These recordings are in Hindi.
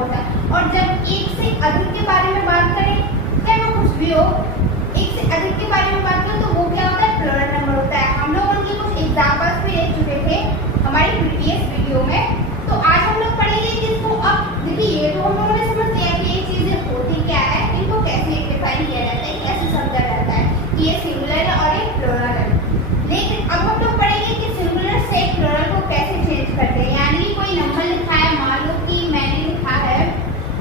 होता है। और जब एक से अधिक के बारे में बात करें, चाहे वो कुछ भी हो, एक से अधिक के बारे में बात करें तो वो क्या होता है, प्लूरल नंबर होता है। हम लोग उनकी कुछ एग्जाम्पल्स भी ले चुके थे हमारी प्रीवियस वीडियो में। तो आज हम लोग पढ़ेंगे कि इसको अब देखिए, ये तो हम लोगों ने समझ लिया कि ये चीजें होती क्या है, इनको कैसे डिफाइन किया जाता है, कैसे समझा जाता है कि ये सिंगुलर है और ये प्लूरल है। लेकिन अब हम लोग पढ़ेंगे कि सिंगुलर से प्लूरल को कैसे चेंज करते हैं। यानी कि कोई नंबर लिखा है, मान लो कि मैंने लिखा है,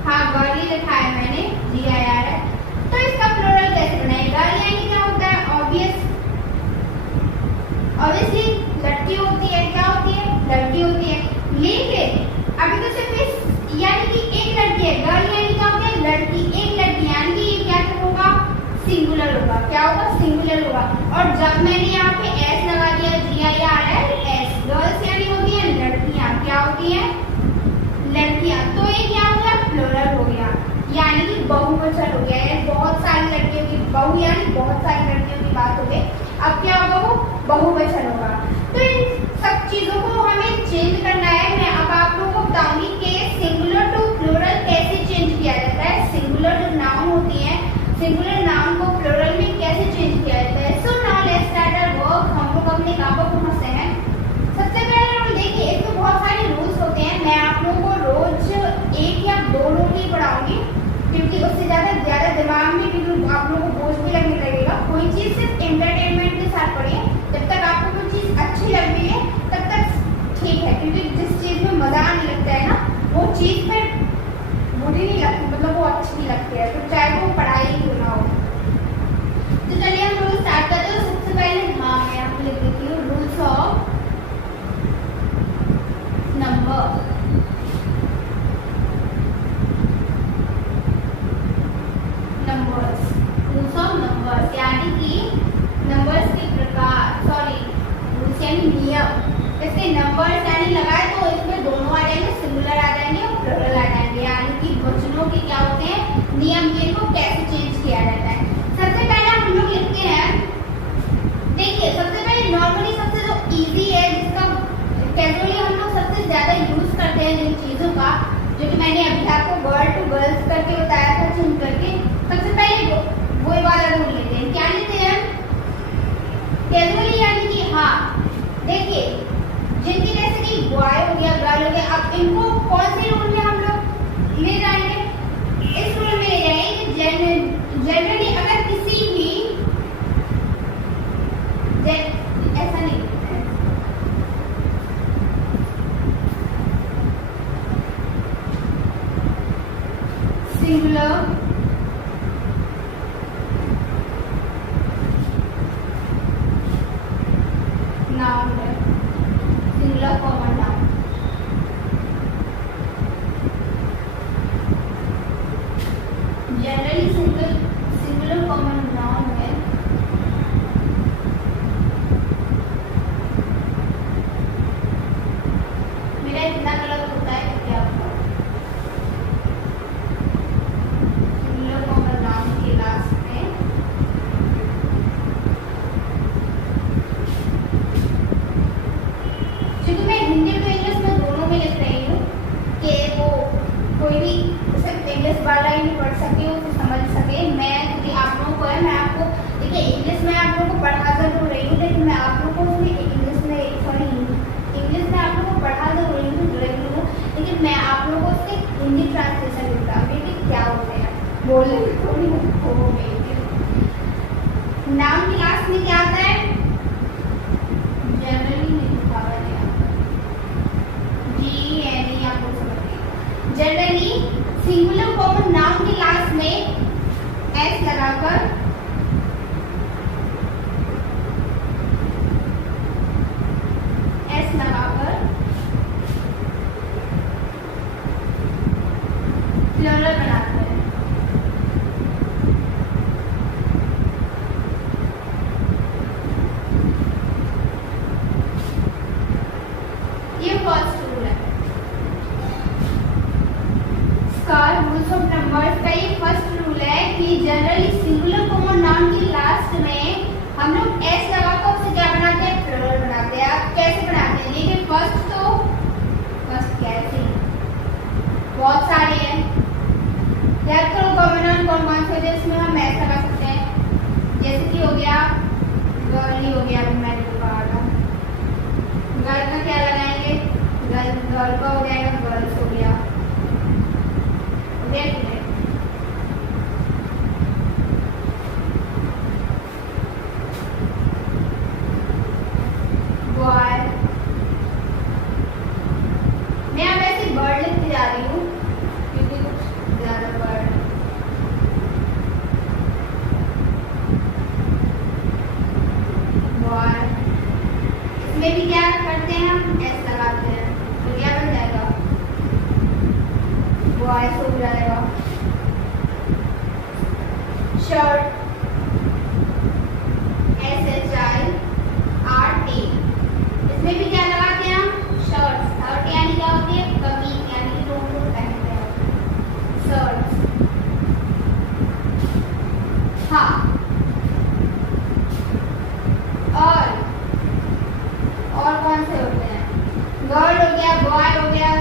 हाँ गर्ल लिखा है मैंने, GIR है, तो इसका प्लूरल कैसे बनाएगा। यानी क्या होता है, ऑब्वियसली लड़की होती है, क्या होती है, लड़की होती है। लेकिन अभी तो सिर्फ यानी कि एक लड़की है, गर्ल यानी क्या होता है, लड़की, एक लड़की, यानी कि ये क्या होगा, सिंगुलर होगा। क्या होगा, सिंगुलर होगा। और जब मैंने यहाँ पे S लगा दिया, GIRLS, गर्ल्स यानी होती है लड़कियां, क्या होती है, लड़कियां, तो ये क्या हो गया, प्लूरल हो गया, यानी कि बहुवचन हो गया। बहुत सारी लड़कियों की, बहु यानी बहुत सारी लड़कियों की बात हो गई, अब क्या होगा, वो बहुवचन होगा। तो इन सब चीजों को हमें चेंज करना है। मैं अब आप लोगों को बताऊंगी कि सिंगुलर टू प्लूरल कैसे चेंज किया जाता है। सिंगुलर जो नाउन होती है, सिंगुलर नाउन को प्लूरल में कैसे चेंज किया जाता है। So now let's start our work. हम लोग अपने काम पर पहुंचते हैं। सबसे पहले हम देखिए, इसमें बहुत सारे रूल्स होते हैं। मैं आप लोगों को रोज 1 या 2 रूल ही पढ़ाऊंगी, क्योंकि उससे ज्यादा दिमाग में क्योंकि आप लोगों को बोझ भी लगने लगेगा। कोई चीज सिर्फ एंटरटेनमेंट के साथ पढ़िए, जब तक आपको कोई चीज अच्छी लग रही है तब तक ठीक है, क्योंकि जिस चीज में मजा नहीं लगता है ना, वो चीज फिर बुरी नहीं लगती, मतलब वो अच्छी नहीं लगती है, तो चाहे वो पढ़ाई क्यों ना हो। तो चलिए हम लोग स्टार्ट करते हैं। सबसे पहले हाँ मैं यहाँ पे लिख देती हूँ, rules of number. Rules of numbers यानी कि नंबर्स के प्रकार, सॉरी रूल्स यानी नियम। जैसे नंबर्स यानी लगाए तो इसमें दोनों आ जाएंगे, सिंगुलर आ जाएंगे और प्लूरल आ जाएंगे, यानी कि वचनों के क्या होते हैं, नियम, जिनको कैसे चेंज किया जाता है। सबसे पहले हम लोग लिखते हैं, देखिए सबसे पहले नॉर्मली सबसे जो इजी है, जिसका कैजुअली हम लोग सबसे ज्यादा यूज करते हैं जिन चीजों का, जो कि मैंने अभी आपको गर्ल टू गर्ल्स करके बताया था चेंज करके। सबसे पहले वो वाला रूल लेते हैं। क्या लेते हैं, कैजुअली, यानी कि हाँ देखिए, जिनकी जैसे कि बॉय हो गया, गर्ल हो गया, अब इनको कौन से रूल में हम लोग ले जाएंगे, इस रूल में ले जाएंगे कि जनरली अगर किसी भी ऐसा नहीं, सिंगुलर नाउन है, singular common noun, generally singular common noun है। मेरा इतना गलत होता है कि आपको सिंगुलर कॉमन नाउन के लास्ट में हिंदी तो इंग्लिश में दोनों में लिख रही हूँ कि वो कोई भी सिर्फ इंग्लिश वाला ही नहीं पढ़ सके, उसे समझ सके। मैं क्योंकि आप लोगों को है, मैं आपको देखिए इंग्लिश में आप लोगों को पढ़ा जरूर रही हूँ, लेकिन मैं आप लोगों को इंग्लिश में आप लोगों को पढ़ा जरूर रही हूँ, लेकिन मैं आप लोगों को उसके हिंदी ट्रांसलेशन लिखता हूँ कि क्या होते हैं, बोलने में थोड़ी हो गई। नाम की लास्ट में क्या आता है, generally generally singular common noun के लास्ट में S लगाकर प्लूरल बनाते हैं। ये फर्स्ट रूल है इसका, रूल्स ऑफ नंबर्स का ये फर्स्ट रूल है कि जनरली सिंगुलर कॉमन नाउन के लास्ट में हम लोग एस लगाकर उसे क्या बनाते हैं, प्लूरल बनाते हैं। आप कैसे बनाते हैं, लेकिन फर्स्ट कैसे बहुत सारे हैं, गर्ल का हो जाएगा गर्ल्स हो गया, हो गया कि नहीं? बॉय, मैं अब ऐसे वर्ड लिखती जा रही हूँ क्योंकि कुछ ज्यादा वर्ड बॉय, इसमें भी क्या करते हैं हम एस लगाते हैं तो क्या बन जाएगा बॉयस हो जाएगा। शर्ट SHIRT, इसमें भी क्या लगाते हैं हम शर्ट, शर्ट यानी क्या होती है कमीज यानी कि लोग पहनते हैं शर्ट्स। हाँ, और कौन से होते हैं? गर्ल हो गया, बॉय हो गया,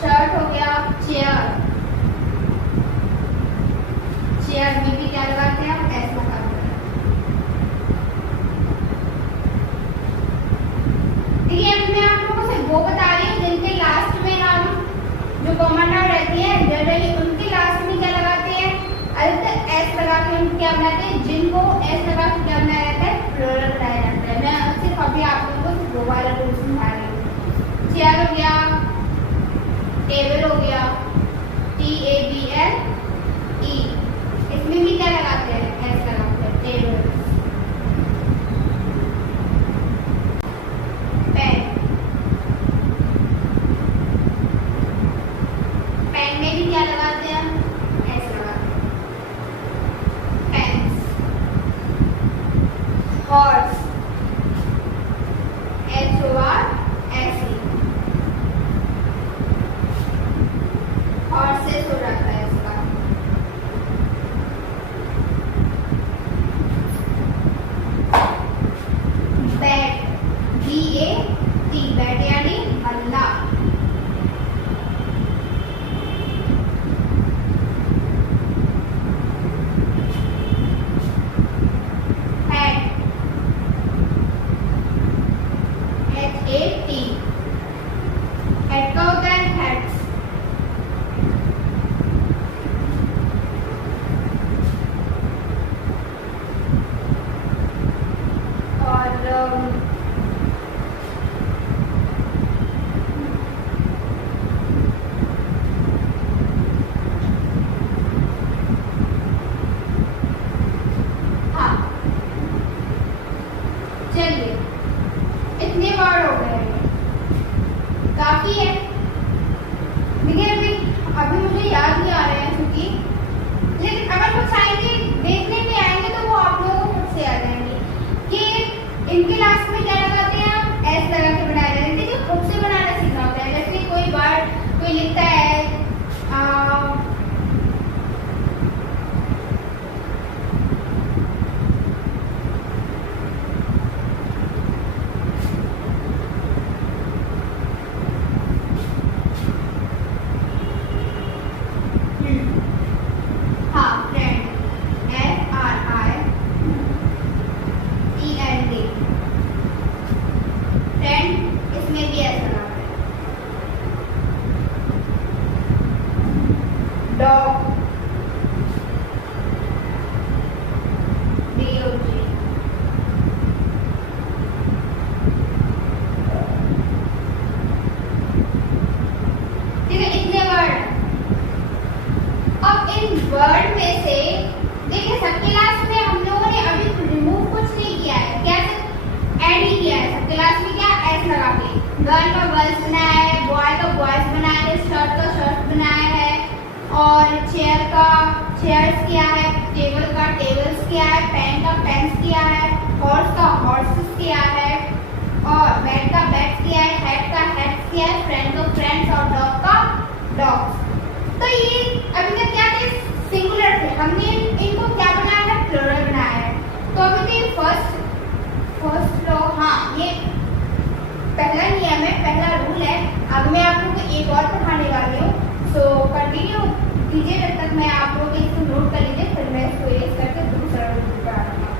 शर्ट हो गया, चेयर, चेयर में भी क्या लगाते हैं हम एस लगाते हैं। देखिए अब मैं आप लोगों से वो बता रही हूँ जिनके लास्ट में हम जो कॉमन नाउन रहती है जनरली उनके लास्ट में क्या लगाते हैं अधिकतर एस लगा के हम क्या बनाते हैं, जिनको एस लगा के क्या बनाया जाता है प्लूरल बनाया जाता है। मैं सिर्फ अभी आप लोगों को वो वाला रूल समझा रही हूँ। चेयर हो गया, टेबल हो गया, TABLE, इसमें भी क्या लगाते हैं एस लगाते हैं टेबल। पेन, पेन में भी क्या लगाते हैं एस लगाते हैं पेन्स। हॉर्स HORSE, हॉर्सेस हो जाता है इसका। बैट BAT, बैट यानी बल्ला। हैट HAT, हैट का होता है हैट्स। और हाँ, चलिए इतने वर्ड हो गए, काफी है। देखिए अभी मुझे याद नहीं आ रहे हैं क्योंकि, लेकिन अगर कुछ आएंगे देखने में आएंगे तो वो आप लोगों को खुद से आ जाएंगे कि इनके लास्ट में क्या लगाते हैं हम एस लगा के बनाए जाते हैं। देखिए खुद से बनाना सीखना होता है। जैसे कोई वर्ड कोई लिखता है हाँ फ्रेंड FRIEND, फ्रेंड इसमें भी ऐसा लगाते हैं। डॉग DOG, ठीक है इतने वर्ड। अब इन वर्ड में से देखिए सबके लास्ट में हम लोगों ने अभी रिमूव कुछ नहीं किया है, क्या ऐड ही किया है। सबके लास्ट में क्या एस लगा के गर्ल का गर्ल्स बनाया है, बॉय का बॉयज बनाया है, शर्ट का शर्ट बनाया है, और चेयर का चेयर्स किया है, टेबल का टेबल्स किया है, पेन का पेन्स किया है, हॉर्स का हॉर्सेस किया है, और बैट का बैट्स किया है, हैट का हैट्स किया है, फ्रेंड का फ्रेंड्स और डॉग का डॉग्स। तो ये अभी तक क्या थे सिंगुलर थे, हमने इनको क्या बनाया है प्लूरल बनाया है। तो अभी तो फर्स्ट लॉ, हाँ ये पहला नियम है, पहला रूल है। अब मैं आप लोगों को एक और पढ़ाने वाली हूँ, सो कंटिन्यू कीजिए जब तक मैं आप लोगों को इसको नोट कर लीजिए, फिर मैं इसको इरेज करके दूसरा रूल पढ़ाऊंगा।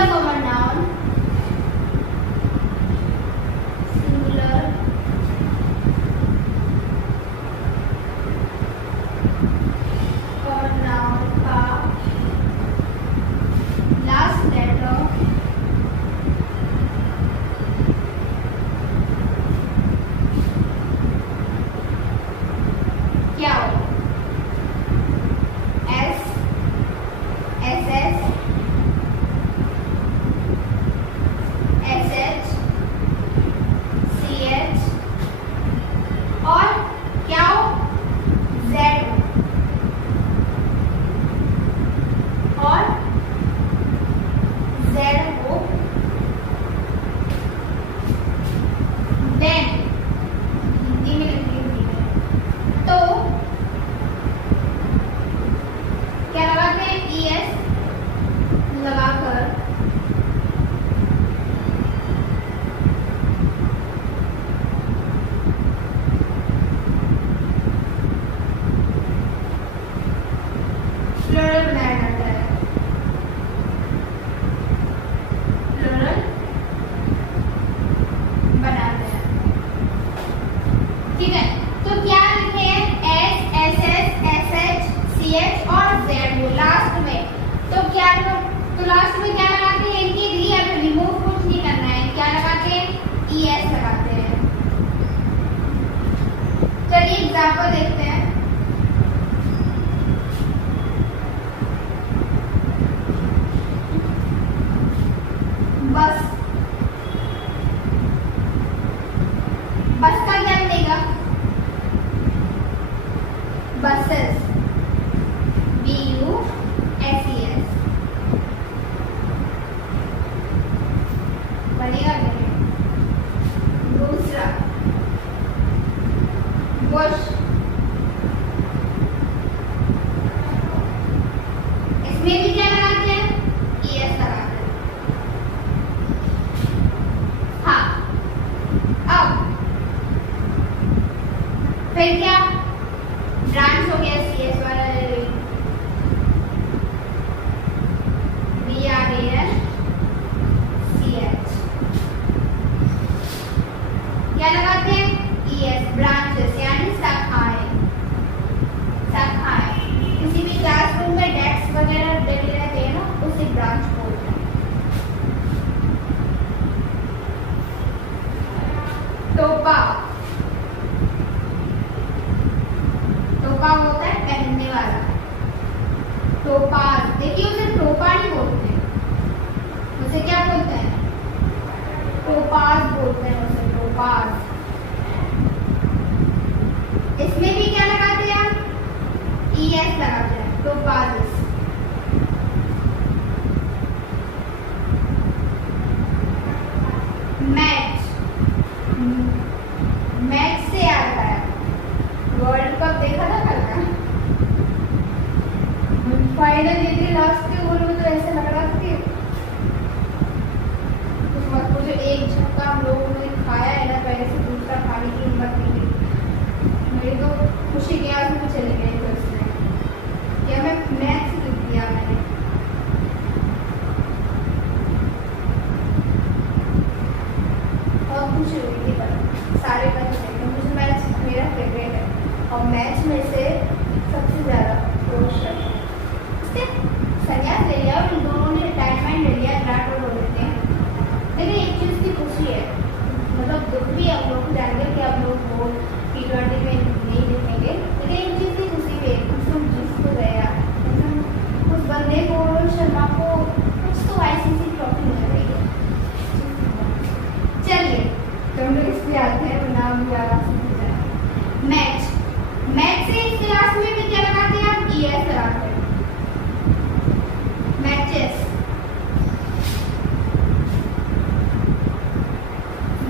Singular common noun, singular common noun का लास्ट लेटर क्या हो? S, S S, S H, C H और क्या हो? जेड और जेड हो। देन हिंदी में लिखी है तो क्या लगाते हैं? ई एस लगाकर प्लूरल बनाया जाता है। प्लूरल बनाते हैं। ठीक है, तो क्या लिखे हैं? S, S S, S H, C H और जेड लास्ट में। तो क्या तो लास्ट में क्या लगाते हैं? इनकी री अब रिमूव कुछ नहीं करना है। क्या लगाते हैं? ई एस लगाते हैं। चलिए एग्जाम्पल देखते हैं। बस, बस का क्या बनेगा? Buses, B U S E S बनेगा नहीं। दूसरा बुश, इसमें भी क्या लगाते हैं? ई एस लगाते हैं। हाँ, अब फिर क्या? ब्रांच हो गया सी एस वाला, B R A N C H. क्या लगाते हैं? ई एस, ब्रांचेस यानी शाखाएं। शाखाएं किसी भी क्लासरूम में डेस्क वगैरह डले रहते हैं ना, उसे ब्रांच बोलते हैं। टोपा, टोपा होता है पहनने वाला। टोपाज, देखिए उसे टोपा नहीं बोलते, उसे क्या बोलते हैं? टोपाज बोलते हैं उसे, टोपाज। इसमें भी क्या लगाते हैं? ई एस लगाते हैं, टोपाजेस। मैच, मैच से आता है। वर्ल्ड कप देखा था कल का? फाइनल जीती लास्ट के गोल में, तो ऐसे लग रहा था कि उस वक्त को जो एक झटका हम लोगों ने खाया है ना, पहले से दूसरा खाने की हिम्मत नहीं थी। मेरी तो खुशी के आंसू में चले गए थे उसमें। क्या मैं मैच जीत दिया मैंने। और खुशी हुई थी, पर सारे बच्चे थे। मुझे मैच मेरा फेवरेट है और मैच में से सबसे ज़्यादा रोहित शर्मा। उसने संन्यास ले लिया और इन दोनों ने रिटायरमेंट ले लिया, विराट और रोहित ने। लेकिन एक चीज़ की खुशी है, मतलब दुख भी हम लोग जानेंगे कि हम लोग वो T20 में नहीं दिखेंगे, लेकिन एक चीज़ की खुशी है, उसको जीत तो गया। उस बंदे को, रोहित शर्मा को कुछ तो ICC ट्रॉफी मिल रही है। चलिए तो हम लोग इस पे आते हैं, तो नाम भी आवाज सुन जाए। मैच, मैच से इस क्लास में भी क्या लगाते हैं? आप ई एस लगाते हैं। Matches,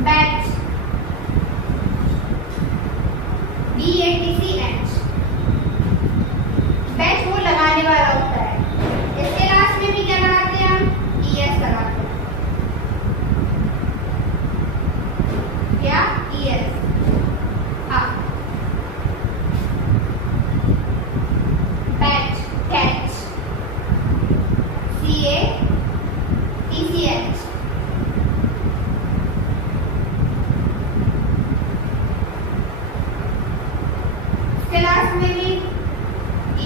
batch, BATCH। बैच वो लगाने वाला होता है। इसके लास्ट में भी क्या लगाते हैं? हम ई एस लगाते हैं। क्या? E S. CH, इसके लास्ट में भी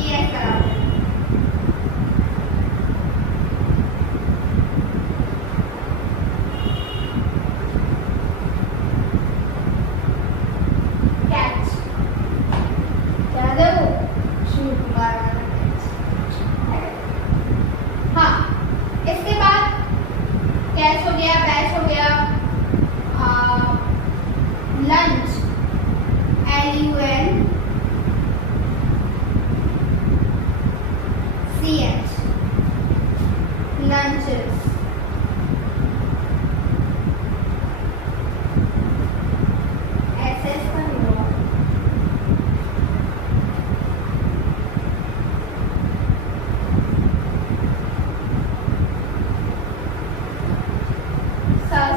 ES करा दें। कैच हो गया, बैच हो गया, lunch LUN CH, lunches, SS का नहीं होगा,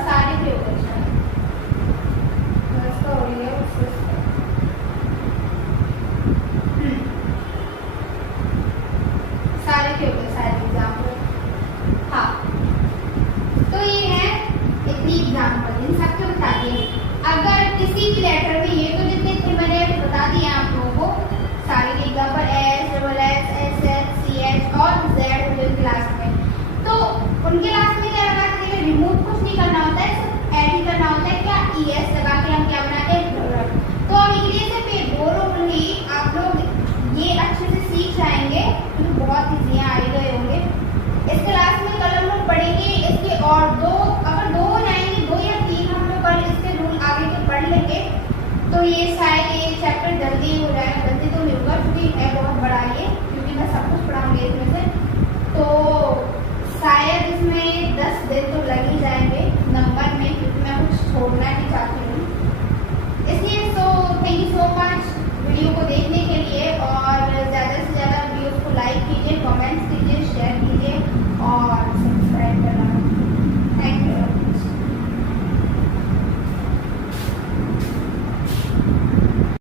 सारे के ऊपर इसका हो गया सारे के ऊपर सारे एग्जाम्पल। हाँ, तो ये है इतनी एग्जाम्पल, इन सबके बता दिए। अगर किसी भी लेटर में ये तो जितने थे मैंने बता दिए आप लोगों को सारे के example, S, SS, SS, CH और Z हुए क्लास में। तो उनके लास्ट में क्या लगा कि रिमूव कुछ नहीं करना होता है, सिर्फ ऐड ही करना होता है। क्या ES लगा के हम क्या बनाते हैं,